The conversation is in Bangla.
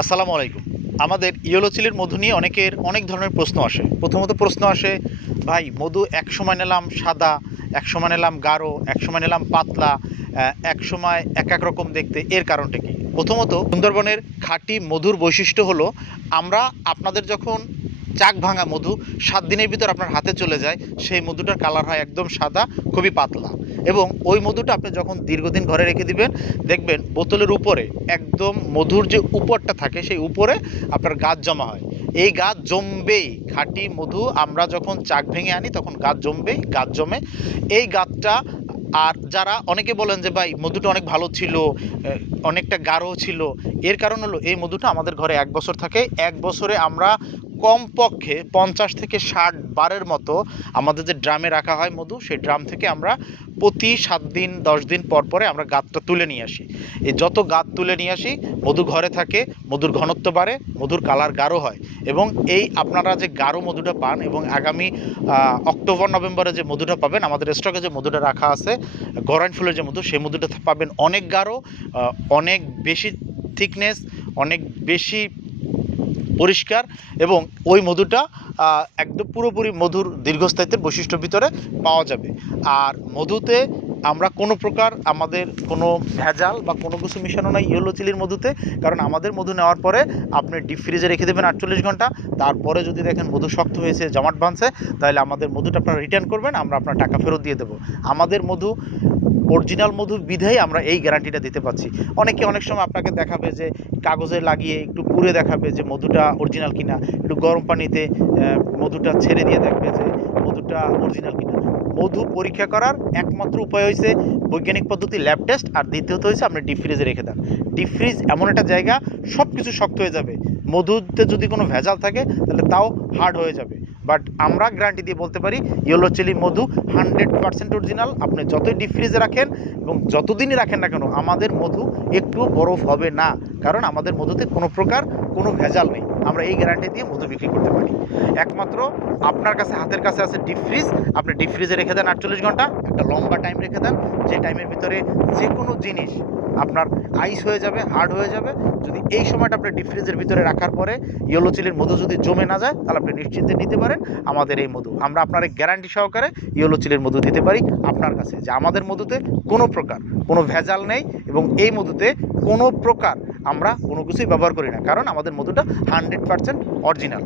আসসালামু আলাইকুম। আমাদের ইয়েলো চিলির মধু নিয়ে অনেকের অনেক ধরনের প্রশ্ন আসে। প্রথমত প্রশ্ন আসে, ভাই, মধু এক সময় নিলাম সাদা, এক সময় নিলাম গাঢ়, এক সময় নিলাম পাতলা এক সময় এক এক রকম দেখতে, এর কারণটা কি? প্রথমত সুন্দরবনের খাঁটি মধুর বৈশিষ্ট্য হলো, আমরা আপনাদের যখন চাক ভাঙা মধু সাত দিনের ভিতর আপনার হাতে চলে যায়। সেই মধুটার কালার হয় একদম সাদা, খুবই পাতলা। এবং ওই মধুটা আপনি যখন দীর্ঘদিন ঘরে রেখে দিবেন, দেখবেন বোতলের উপরে একদম মধুর যে উপরটা থাকে, সেই উপরে আপনার গাছ জমা হয়। এই গাছ জমবেই। খাঁটি মধু আমরা যখন চাক ভেঙে আনি, তখন গাছ জমবেই, গাছ জমে। এই গাছটা আর যারা অনেকে বলেন যে, ভাই, মধুটা অনেক ভালো ছিল, অনেকটা গাঢ় ছিল। এর কারণ হলো, এই মধুটা আমাদের ঘরে এক বছর থাকে। এক বছরে আমরা কমপক্ষে পঞ্চাশ থেকে ষাট বারের মতো আমাদের যে ড্রামে রাখা হয় মধু, সেই ড্রাম থেকে আমরা প্রতি সাত দিন, দশ দিন পর পরে আমরা গাতটা তুলে নিয়ে আসি। এই যত গাত তুলে নিয়ে আসি, মধু ঘরে থাকে, মধুর ঘনত্ব বাড়ে, মধুর কালার গাঢ় হয় এবং এই আপনারা যে গাঢ় মধুটা পান এবং আগামী অক্টোবর, নভেম্বরে যে মধুটা পাবেন, আমাদের স্টকে যে মধুটা রাখা আছে গরান ফুলের যে মধু, সেই মধুটা পাবেন অনেক গাঢ় অনেক বেশি থিকনেস অনেক বেশি পরিষ্কার এবং ওই মধুটা একদম পুরোপুরি মধুর দীর্ঘস্থায়িত্বের বৈশিষ্ট্য ভিতরে পাওয়া যাবে। আর মধুতে আমরা কোনো প্রকার আমাদের কোনো ভেজাল বা কোনো কিছু মিশানো নাই ইয়েলো চিলির মধুতে, কারণ আমাদের মধু নেওয়ার পরে আপনি ডিপ ফ্রিজে রেখে দেবেন আটচল্লিশ ঘণ্টা। তারপরে যদি দেখেন মধু শক্ত হয়েছে, জমাট বাঁধছে, তাহলে আমাদের মধুটা আপনারা রিটার্ন করবেন, আমরা আপনার টাকা ফেরত দিয়ে দেবো। আমাদের মধু অরিজিনাল মধু বিধেই আমরা এই গ্যারান্টিটা দিতে পারছি। অনেকে অনেক সময় আপনাকে দেখাবে যে কাগজে লাগিয়ে একটু পুড়ে দেখাবে যে মধুটা অরিজিনাল কিনা, একটু গরম পানিতে মধুটা ছেড়ে দিয়ে দেখবে যে মধুটা অরিজিনাল কিনা। মধু পরীক্ষা করার একমাত্র উপায় হয়েছে বৈজ্ঞানিক পদ্ধতি ল্যাব টেস্ট আর দ্বিতীয়ত হয়েছে আপনি ডিপ ফ্রিজে রেখে দেন। ডিপ ফ্রিজ এমন একটা জায়গা সব কিছু শক্ত হয়ে যাবে। মধুতে যদি কোনো ভেজাল থাকে, তাহলে তাও হার্ড হয়ে যাবে। বাট আমরা গ্যারান্টি দিয়ে বলতে পারি, ইয়েলো চিলি মধু হান্ড্রেড পার্সেন্ট অরিজিনাল। আপনি যতই ডিপ ফ্রিজে রাখেন এবং যতদিনই রাখেন না কেন, আমাদের মধু একটু বরফ হবে না। কারণ আমাদের মধুতে কোনো প্রকার কোনো ভেজাল নেই। আমরা এই গ্যারান্টি দিয়ে মধু বিক্রি করতে পারি। একমাত্র আপনার কাছে, হাতের কাছে আছে ডিপ ফ্রিজ আপনি ডিপ ফ্রিজে রেখে দেন আটচল্লিশ ঘণ্টা। একটা লম্বা টাইম রেখে দেন। যে টাইমের ভিতরে যে কোনো জিনিস আপনার আইস হয়ে যাবে হার্ড হয়ে যাবে। যদি এই সময়টা আপনি ডিপ ফ্রিজের ভিতরে রাখার পরে ইয়েলো চিলির মধু যদি জমে না যায়, তাহলে আপনি নিশ্চিন্তে নিতে পারেন আমাদের এই মধু। আমরা আপনার গ্যারান্টি সহকারে ইয়েলো চিলির মধু দিতে পারি আপনার কাছে। যে আমাদের মধুতে কোনো প্রকার, কোনো ভেজাল নেই এবং এই মধুতে কোনো প্রকার আমরা কোনো কিছুই ব্যবহার করি না। কারণ আমাদের মধুটা হান্ড্রেড পারসেন্ট অরিজিনাল